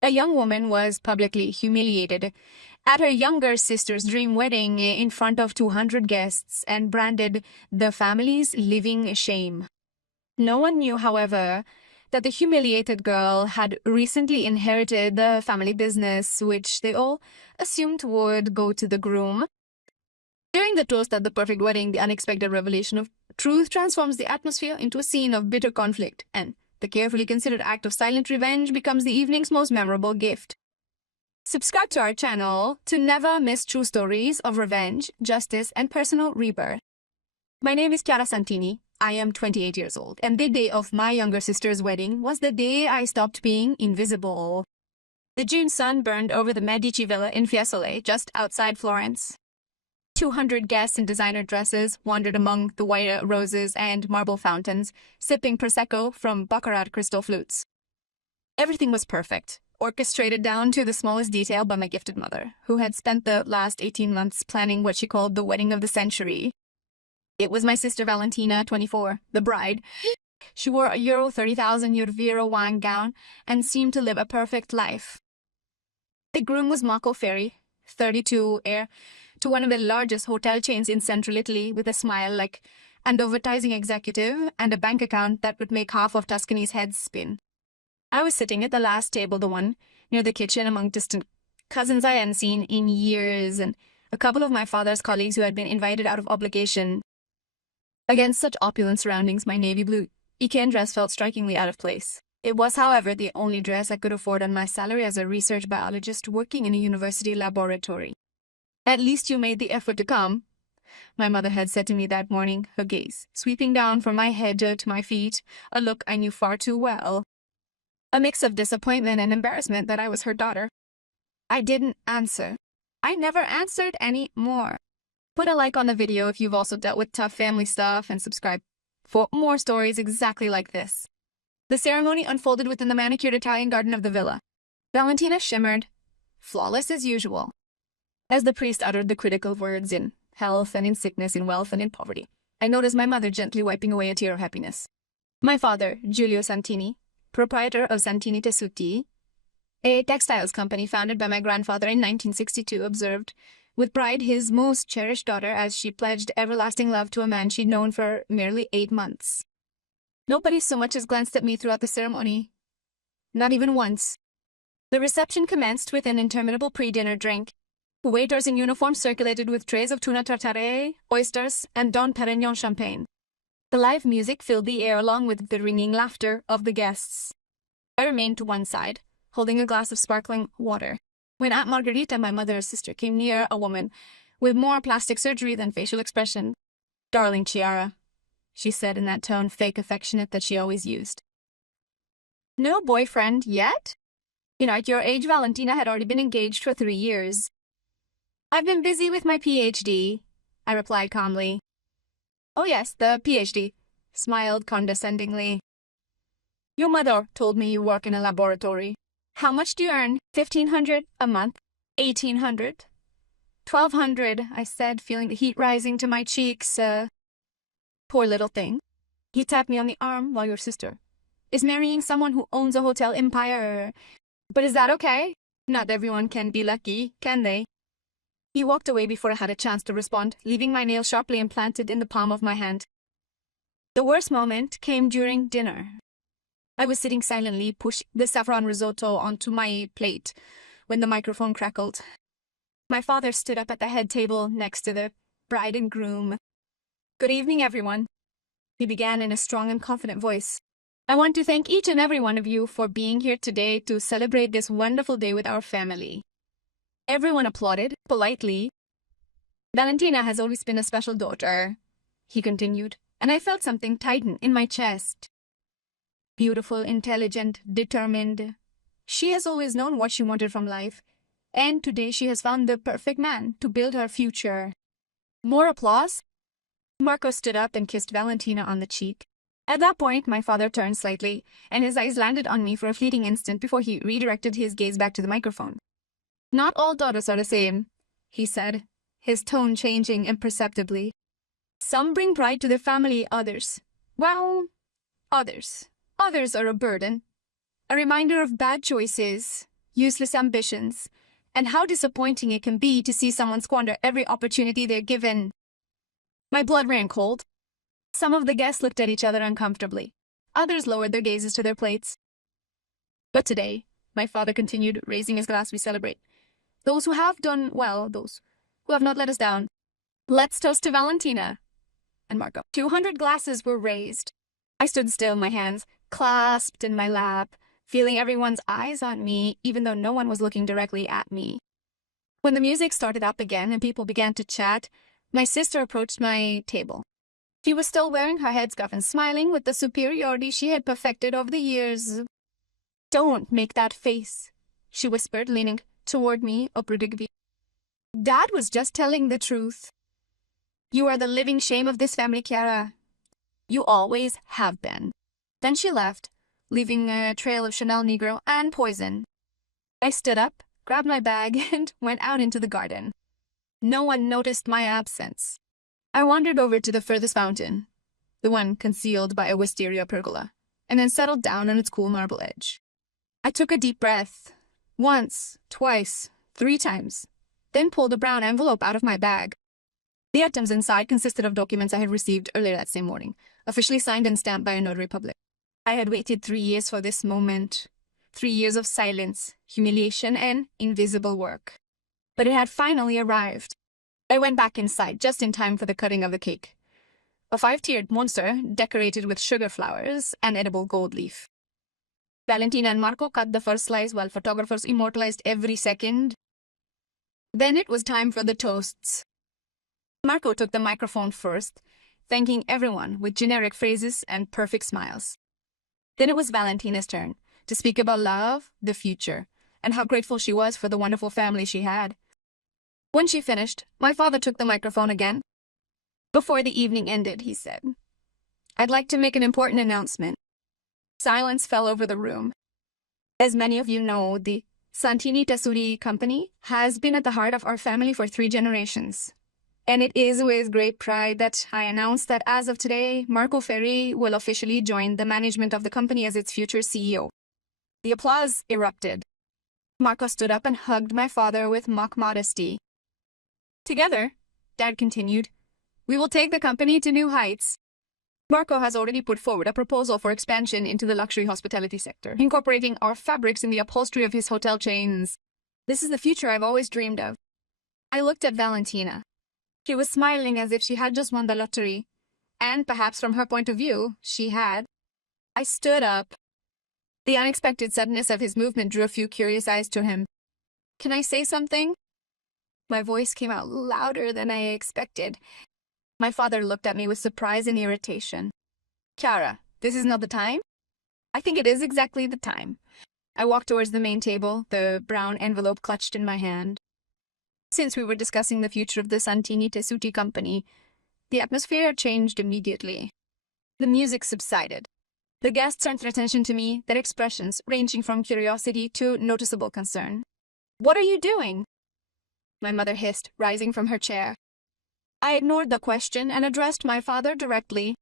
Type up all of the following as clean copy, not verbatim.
A young woman was publicly humiliated at her younger sister's dream wedding in front of 200 guests and branded the family's living shame. No one knew, however, that the humiliated girl had recently inherited the family business, which they all assumed would go to the groom. During the toast at the perfect wedding, the unexpected revelation of truth transforms the atmosphere into a scene of bitter conflict, and the carefully considered act of silent revenge becomes the evening's most memorable gift. Subscribe to our channel to never miss true stories of revenge, justice, and personal rebirth. My name is Chiara Santini. I am 28 years old, and the day of my younger sister's wedding was the day I stopped being invisible. The June sun burned over the Medici villa in Fiesole, just outside Florence. 200 guests in designer dresses wandered among the white roses and marble fountains, sipping Prosecco from Baccarat crystal flutes. Everything was perfect, orchestrated down to the smallest detail by my gifted mother, who had spent the last 18 months planning what she called the wedding of the century. It was my sister Valentina, 24, the bride. She wore a Euro 30,000 Euro wine gown and seemed to live a perfect life. The groom was Marco Ferri, 32, heir to one of the largest hotel chains in central Italy, with a smile like an advertising executive and a bank account that would make half of Tuscany's heads spin. I was sitting at the last table, the one near the kitchen, among distant cousins I hadn't seen in years, and a couple of my father's colleagues who had been invited out of obligation. Against such opulent surroundings, my navy blue Icon dress felt strikingly out of place. It was, however, the only dress I could afford on my salary as a research biologist working in a university laboratory. "At least you made the effort to come," my mother had said to me that morning, her gaze sweeping down from my head to my feet, a look I knew far too well. A mix of disappointment and embarrassment that I was her daughter. I didn't answer. I never answered any more. Put a like on the video if you've also dealt with tough family stuff, and subscribe for more stories exactly like this. The ceremony unfolded within the manicured Italian garden of the villa. Valentina shimmered, flawless as usual, as the priest uttered the critical words, in health and in sickness, in wealth and in poverty. I noticed my mother gently wiping away a tear of happiness. My father, Giulio Santini, proprietor of Santini Tessuti, a textiles company founded by my grandfather in 1962, observed with pride his most cherished daughter as she pledged everlasting love to a man she'd known for merely 8 months. Nobody so much as glanced at me throughout the ceremony. Not even once. The reception commenced with an interminable pre-dinner drink. Waiters in uniform circulated with trays of tuna tartare, oysters, and Dom Perignon champagne. The live music filled the air along with the ringing laughter of the guests. I remained to one side, holding a glass of sparkling water, when Aunt Margherita, my mother's sister, came near, a woman with more plastic surgery than facial expression. "Darling Chiara," she said in that tone, fake affectionate, that she always used. "No boyfriend yet?" At your age, Valentina had already been engaged for 3 years. "I've been busy with my PhD," I replied calmly. "Oh yes, the PhD," smiled condescendingly. "Your mother told me you work in a laboratory. How much do you earn? 1,500 a month? 1,800? 1,200, I said, feeling the heat rising to my cheeks. Poor little thing." He tapped me on the arm. "While your sister is marrying someone who owns a hotel empire. But is that okay? Not everyone can be lucky, can they?" He walked away before I had a chance to respond, leaving my nail sharply implanted in the palm of my hand. The worst moment came during dinner. I was sitting silently, pushing the saffron risotto onto my plate, when the microphone crackled. My father stood up at the head table next to the bride and groom. "Good evening, everyone," he began in a strong and confident voice. "I want to thank each and every one of you for being here today to celebrate this wonderful day with our family." Everyone applauded, politely. "Valentina has always been a special daughter," he continued, and I felt something tighten in my chest. "Beautiful, intelligent, determined. She has always known what she wanted from life, and today she has found the perfect man to build her future." More applause. Marco stood up and kissed Valentina on the cheek. At that point, my father turned slightly, and his eyes landed on me for a fleeting instant before he redirected his gaze back to the microphone. "Not all daughters are the same," he said, his tone changing imperceptibly. "Some bring pride to their family, others, others are a burden. A reminder of bad choices useless ambitions, and how disappointing it can be to see someone squander every opportunity they're given. My blood ran cold. Some of the guests looked at each other uncomfortably. Others lowered their gazes to their plates. But today, my father continued, raising his glass. We celebrate those who have done well, those who have not let us down. Let's toast to Valentina and Marco. 200 glasses were raised. I stood still, my hands clasped in my lap, feeling everyone's eyes on me, even though no one was looking directly at me. When the music started up again and people began to chat, my sister approached my table. She was still wearing her headscarf and smiling with the superiority she had perfected over the years. "Don't make that face," she whispered, leaning toward me. "Dad was just telling the truth. You are the living shame of this family, Chiara. You always have been." Then she left, leaving a trail of Chanel Negro and poison. I stood up, grabbed my bag, and went out into the garden. No one noticed my absence. I wandered over to the furthest fountain, the one concealed by a wisteria pergola, and then settled down on its cool marble edge. I took a deep breath, once, twice, 3 times, then pulled a brown envelope out of my bag. The items inside consisted of documents I had received earlier that same morning, officially signed and stamped by a notary public. I had waited 3 years for this moment, 3 years of silence, humiliation, and invisible work. But it had finally arrived. I went back inside just in time for the cutting of the cake. A 5-tiered monster decorated with sugar flowers and edible gold leaf. Valentina and Marco cut the first slice while photographers immortalized every second. Then it was time for the toasts. Marco took the microphone first, thanking everyone with generic phrases and perfect smiles. Then it was Valentina's turn to speak about love, the future, and how grateful she was for the wonderful family she had. When she finished, my father took the microphone again. "Before the evening ended," he said, "I'd like to make an important announcement." Silence fell over the room. As many of you know, the Santini Tessuti Company has been at the heart of our family for 3 generations. And it is with great pride that I announce that as of today, Marco Ferri will officially join the management of the company as its future CEO. The applause erupted. Marco stood up and hugged my father with mock modesty. "Together," Dad continued, "we will take the company to new heights." Marco has already put forward a proposal for expansion into the luxury hospitality sector, incorporating our fabrics in the upholstery of his hotel chains. This is the future I've always dreamed of. I looked at Valentina. She was smiling as if she had just won the lottery, and perhaps from her point of view, she had. I stood up. The unexpected suddenness of his movement drew a few curious eyes to him. "Can I say something?" My voice came out louder than I expected. My father looked at me with surprise and irritation. "Chiara, this is not the time?" "I think it is exactly the time." I walked towards the main table, the brown envelope clutched in my hand. Since we were discussing the future of the Santini Tessuti Company, the atmosphere changed immediately. The music subsided. The guests turned their attention to me, their expressions ranging from curiosity to noticeable concern. "What are you doing?" my mother hissed, rising from her chair. I ignored the question and addressed my father directly.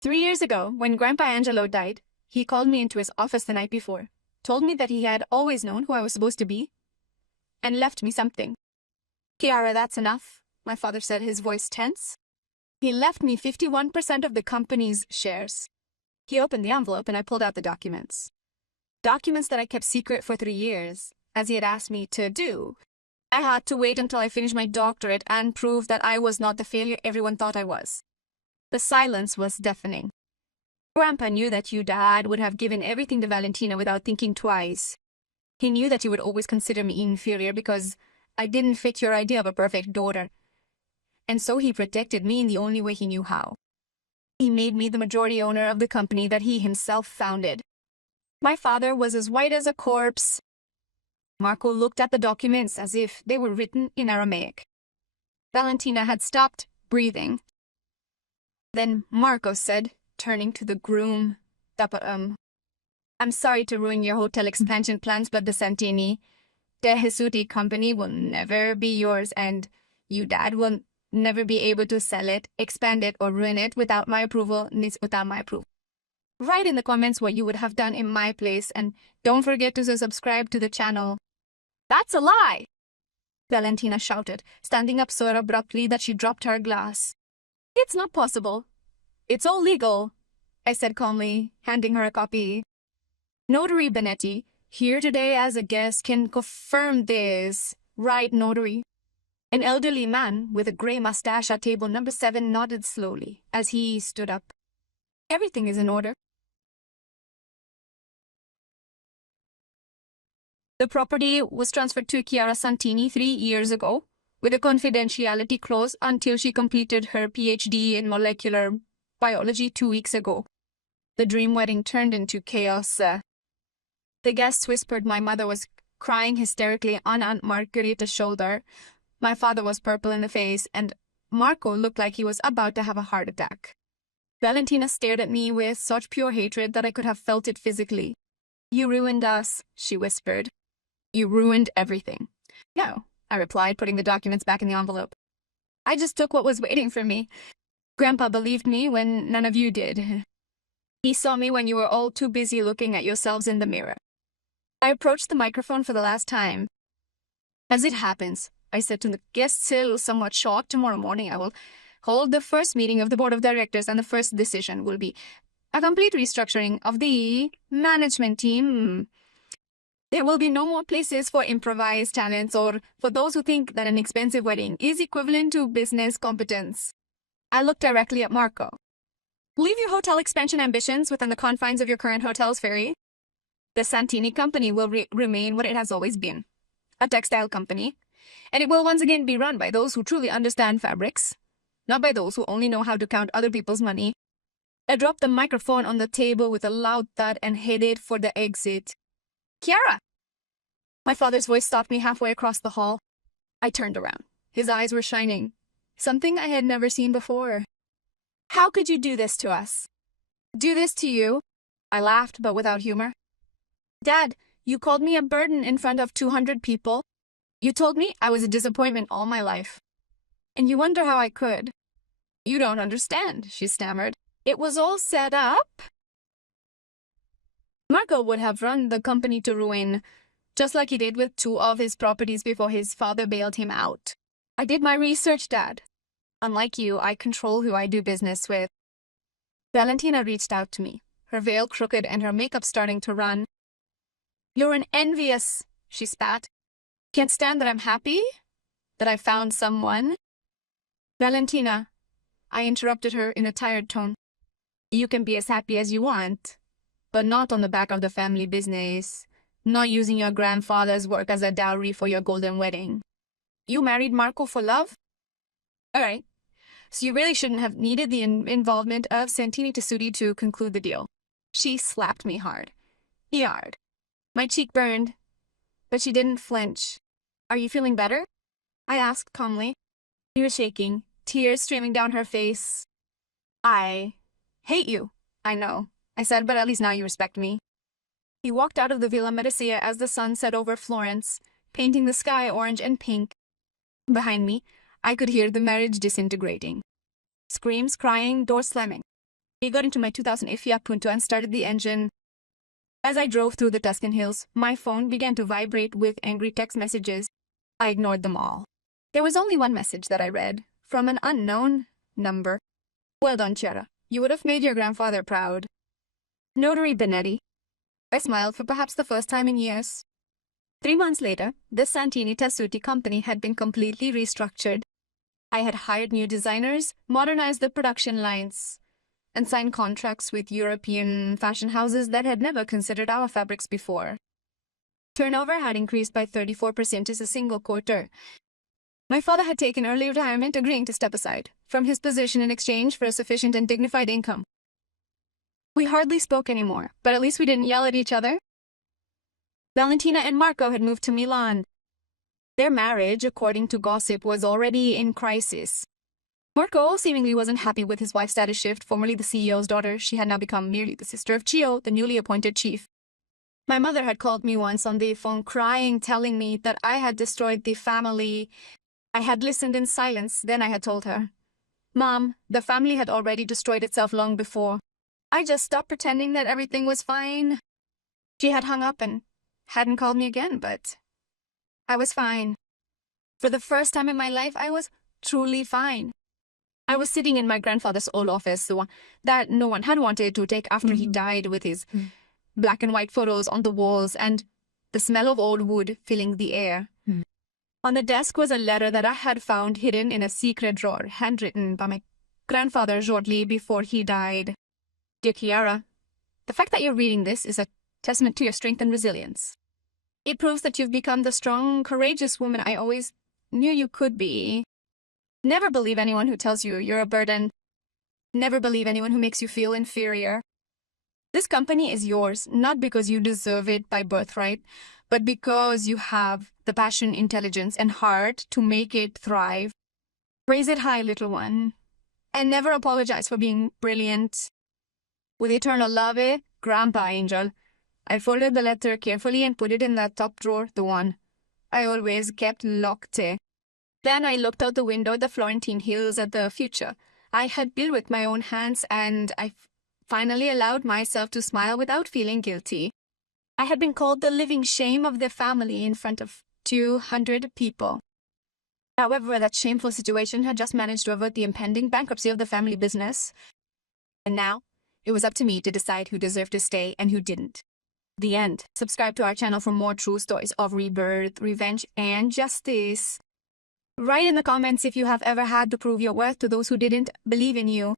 3 years ago, when Grandpa Angelo died, he called me into his office the night before, told me that he had always known who I was supposed to be, and left me something. "Chiara, that's enough," my father said, his voice tense. He left me 51% of the company's shares. He opened the envelope and I pulled out the documents. Documents that I kept secret for 3 years, as he had asked me to do. I had to wait until I finished my doctorate and prove that I was not the failure everyone thought I was. The silence was deafening. Grandpa knew that you, Dad, would have given everything to Valentina without thinking twice. He knew that you would always consider me inferior because I didn't fit your idea of a perfect daughter. And so he protected me in the only way he knew how. He made me the majority owner of the company that he himself founded. My father was as white as a corpse. Marco looked at the documents as if they were written in Aramaic. Valentina had stopped breathing. Then Marco said, turning to the groom, "I'm sorry to ruin your hotel expansion plans, but the Santini Tessuti Company will never be yours, and you, Dad, will never be able to sell it, expand it, or ruin it without my approval, without my approval." Write in the comments what you would have done in my place, and don't forget to subscribe to the channel. That's a lie! Valentina shouted, standing up so abruptly that she dropped her glass. It's not possible. It's all legal, I said calmly, handing her a copy. Notary Benetti, here today as a guest, can confirm this. Right, notary? An elderly man with a grey mustache at table number 7 nodded slowly as he stood up. Everything is in order. The property was transferred to Chiara Santini 3 years ago, with a confidentiality clause until she completed her PhD in molecular biology 2 weeks ago. The dream wedding turned into chaos. The guests whispered my mother was crying hysterically on Aunt Margherita's shoulder. My father was purple in the face, and Marco looked like he was about to have a heart attack. Valentina stared at me with such pure hatred that I could have felt it physically. You ruined us, she whispered. You ruined everything. No, I replied, putting the documents back in the envelope. I just took what was waiting for me. Grandpa believed me when none of you did. He saw me when you were all too busy looking at yourselves in the mirror. I approached the microphone for the last time. As it happens, I said to the guests, still somewhat shocked, tomorrow morning I will hold the first meeting of the board of directors, and the first decision will be a complete restructuring of the management team. There will be no more places for improvised talents or for those who think that an expensive wedding is equivalent to business competence. I looked directly at Marco. Leave your hotel expansion ambitions within the confines of your current hotel's ferry. The Santini company will remain what it has always been, a textile company, and it will once again be run by those who truly understand fabrics, not by those who only know how to count other people's money. I dropped the microphone on the table with a loud thud and headed for the exit. Chiara! My father's voice stopped me halfway across the hall. I turned around. His eyes were shining, something I had never seen before. How could you do this to us? Do this to you? I laughed, but without humor. Dad, you called me a burden in front of 200 people. You told me I was a disappointment all my life. And you wonder how I could. You don't understand, she stammered. It was all set up. Marco would have run the company to ruin, just like he did with 2 of his properties before his father bailed him out. I did my research, Dad. Unlike you, I control who I do business with. Valentina reached out to me, her veil crooked and her makeup starting to run. You're an envious, she spat. Can't stand that I'm happy? That I found someone? Valentina, I interrupted her in a tired tone. You can be as happy as you want, but not on the back of the family business, not using your grandfather's work as a dowry for your golden wedding. You married Marco for love? All right, so you really shouldn't have needed the involvement of Santini Tessuti to conclude the deal. She slapped me hard. Yard. My cheek burned, but she didn't flinch. Are you feeling better? I asked calmly. She was shaking, tears streaming down her face. I hate you, I know, I said, but at least now you respect me. He walked out of the Villa Medicia as the sun set over Florence, painting the sky orange and pink. Behind me, I could hear the marriage disintegrating. Screams, crying, doors slamming. He got into my 2008 Fiat Punto and started the engine. As I drove through the Tuscan hills, my phone began to vibrate with angry text messages. I ignored them all. There was only one message that I read, from an unknown number. Well done, Chiara. You would have made your grandfather proud. Notary Benetti. I smiled for perhaps the first time in years. 3 months later, the Santini Tessuti company had been completely restructured. I had hired new designers, modernized the production lines, and signed contracts with European fashion houses that had never considered our fabrics before. Turnover had increased by 34% as a single quarter. My father had taken early retirement, agreeing to step aside from his position in exchange for a sufficient and dignified income. We hardly spoke anymore, but at least we didn't yell at each other. Valentina and Marco had moved to Milan. Their marriage, according to gossip, was already in crisis. Marco seemingly wasn't happy with his wife's status shift. Formerly the CEO's daughter, she had now become merely the sister of Chio, the newly appointed chief. My mother had called me once on the phone crying, telling me that I had destroyed the family. I had listened in silence. Then I had told her, Mom, the family had already destroyed itself long before. I just stopped pretending that everything was fine. She had hung up and hadn't called me again, but I was fine. For the first time in my life, I was truly fine. I was sitting in my grandfather's old office, the one that no one had wanted to take after he died, with his black and white photos on the walls and the smell of old wood filling the air. On the desk was a letter that I had found hidden in a secret drawer, handwritten by my grandfather shortly before he died. Dear Kiara, the fact that you're reading this is a testament to your strength and resilience. It proves that you've become the strong, courageous woman I always knew you could be. Never believe anyone who tells you you're a burden. Never believe anyone who makes you feel inferior. This company is yours, not because you deserve it by birthright, but because you have the passion, intelligence, and heart to make it thrive. Raise it high, little one, and never apologize for being brilliant. With eternal love, Grandpa Angel. I folded the letter carefully and put it in that top drawer, the one I always kept locked. Then I looked out the window at the Florentine hills, at the future I had built with my own hands, and I finally allowed myself to smile without feeling guilty. I had been called the living shame of the family in front of 200 people. However, that shameful situation had just managed to avert the impending bankruptcy of the family business. And now, it was up to me to decide who deserved to stay and who didn't. The end. Subscribe to our channel for more true stories of rebirth, revenge, and justice. Write in the comments if you have ever had to prove your worth to those who didn't believe in you.